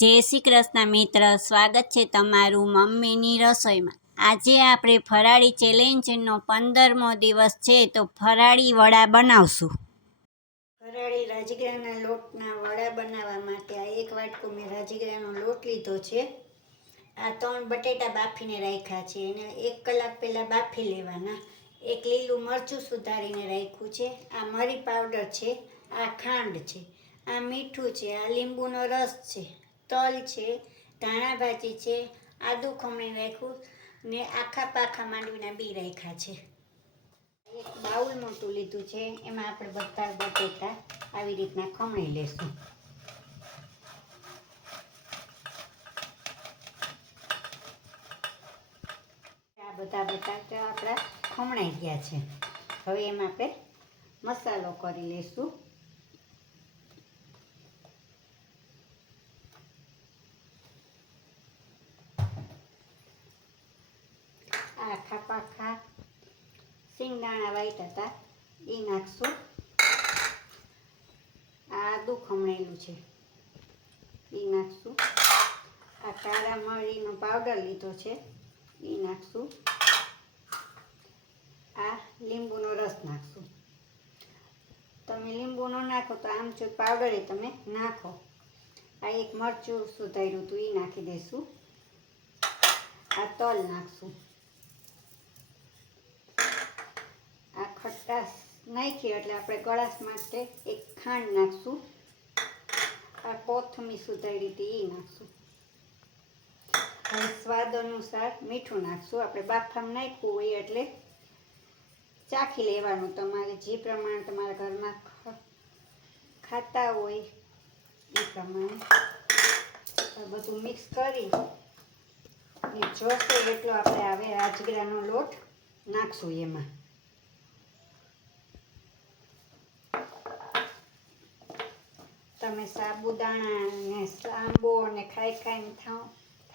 જય શ્રી કૃષ્ણ મિત્ર, સ્વાગત છે તમારું મમ્મીની રસોઈમાં। આજે આપણે ફરાળી ચેલેન્જનો 15મો દિવસ છે તો ફરાળી વડા બનાવશું। ફરાળી રાજગરાના લોટના વડા બનાવવા માટે આ 1 વાટકો મેં રાજગરાનો લોટ લીધો છે। આ 3 બટેટા બાફીને રાખ્યા છે, એને 1 કલાક પહેલાં બાફી લેવાના। 1 લીલું મરચું સુધારીને રાખ્યું છે। આ મરી પાવડર છે, આ ખાંડ છે, આ મીઠું છે, આ લીંબુનો રસ છે, તલ છે, ધાણા ભાજી છે, આદુ ખમણી રાખ્યું ને આખા પાખા માંડવીના બી રાખ્યા છે। એક બાઉલ મોટું લીધું છે, એમાં આપણે બધા બટેટા આવી રીતના ખમણી લેશું। આ બધા બટાટા આપણા ખમણાઈ ગયા છે। હવે એમાં આપણે મસાલો કરી લેશું। આખા પાખા સિંગદાણા વાટ્યા હતા એ નાખશું। આ આદુ ખમણેલું છે એ નાખશું। આ કાળા મરીનો પાવડર લીધો છે એ નાખશું। આ લીંબુનો રસ નાખશું। તમે લીંબુ ન નાખો તો આમચૂર પાવડર તમે નાખો। આ 1 મરચું સુધાર્યું હતું એ નાખી દઈશું। આ તલ નાખશું। આ ખટાશ નાખી એટલે આપણે ગળાશ માટે 1 ખાંડ નાખશું। આ કોથમીર સુધારી હતી એ નાખશું। હવે સ્વાદ અનુસાર મીઠું નાખશું। આપણે બાફામાં નાખ્યું હોય એટલે ચાખી લેવાનું, તમારે જે પ્રમાણે તમારા ઘરમાં ખાતા હોય એ પ્રમાણે। બધું મિક્સ કરી જોશે એટલો આપણે હવે રાજગરાનો લોટ નાખશું એમાં। તમે સાબુદાણા ને સાંબો ને ખાઈને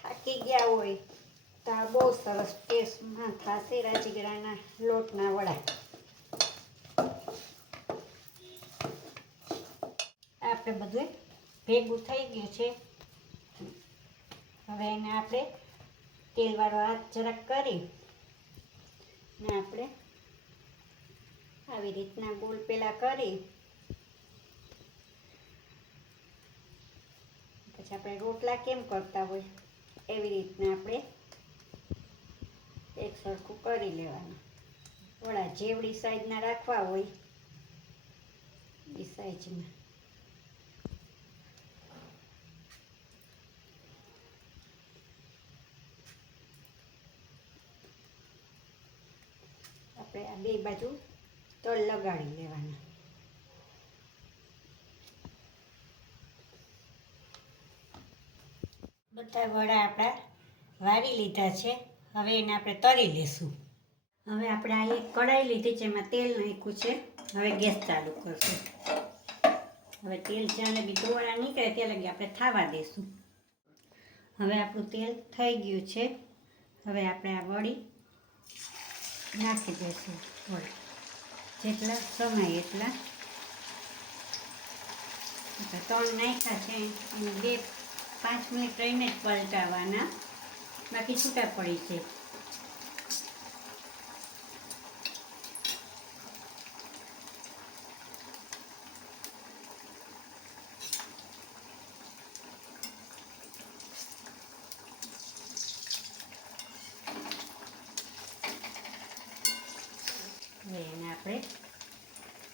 થાકી ગયા હોય તો આ બહુ સરસ ટેસ્ટમાં થશે રાજગરાના લોટના વડા। આપણે બધું ભેગું થઈ ગયું છે। હવે એને આપણે તેલવાળો હાથ જરાક કરી ને આપણે આવી રીતના ગોળ પેલા કરી પછી આપણે રોટલા કેમ કરતા હોય એવી રીતના આપણે એક સરખું કરી લેવાનું। વડા જેવડી સાઈઝના રાખવા હોય એ સાઈઝના। આપણે આ 2 બાજુ તલ લગાડી લેવાના। બધા વડા આપણા વારી લીધા છે। હવે એને આપણે તળી લેશું। હવે આપણે આ 1 કઢાઈ લીધી છે, એમાં તેલ નાખ્યું છે। હવે ગેસ ચાલુ કરશું। હવે તેલ જાણે બી ડોળા નીકળે ત્યાં લગી આપણે થવા દઈશું। હવે આપણું તેલ થઈ ગયું છે। હવે આપણે આ વડી નાખી દઈશું। વડી જેટલા સમય એટલા 3 નાખ્યા છે અને 2-5 મિનિટ રહીને જ પલટાવવાના, બાકી છૂટા પડી છે। હવે એને આપણે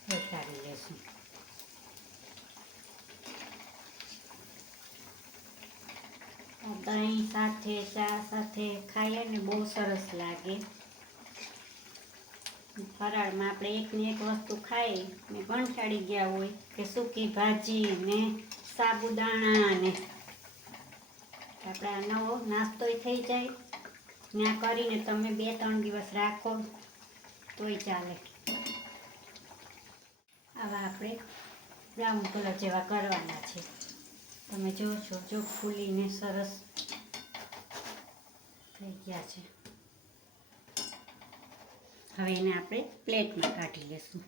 વઘારી લઈશું। દહીં સાથે ચા સાથે ખાઈએ ને બહુ સરસ લાગે। ફરાળમાં આપણે 1 ની 1 વસ્તુ ખાઈ ને કંટાળી ગયા હોય કે સૂકી ભાજી ને સાબુદાણા ને આપણે આ નવો નાસ્તોય થઈ જાય ને આ કરીને તમે 2-3 દિવસ રાખો તોય ચાલે। આવા આપણે બ્રાઉન કલર જેવા કરવાના છે। તમે જોશો જો ફૂલીને સરસ થઈ ગયા છે। હવે એને આપણે પ્લેટમાં કાઢી લેશું।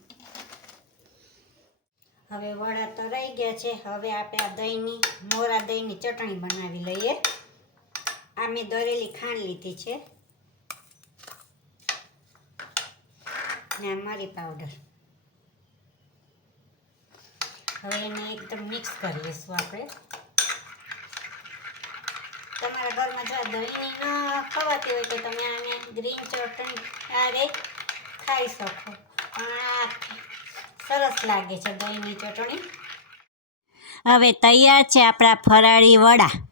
હવે વડા તરાઈ ગયા છે. હવે આપણે આ દહીંની મોરા દહીંની ચટણી બનાવી લઈએ. આ મેં દળેલી ખાંડ લીધી છે ને આ મરી પાવડર. હવે એને એકદમ મિક્સ કરી લઈશું આપણે. તમારા ઘરમાં જો દહીંની ન ખવાતી હોય તો તમે આને ગ્રીન ચટણી આરે ખાઈ શકો, પણ આ સરસ લાગે છે દહીંની ચટણી. હવે તૈયાર છે આપણા ફરાળી વડા.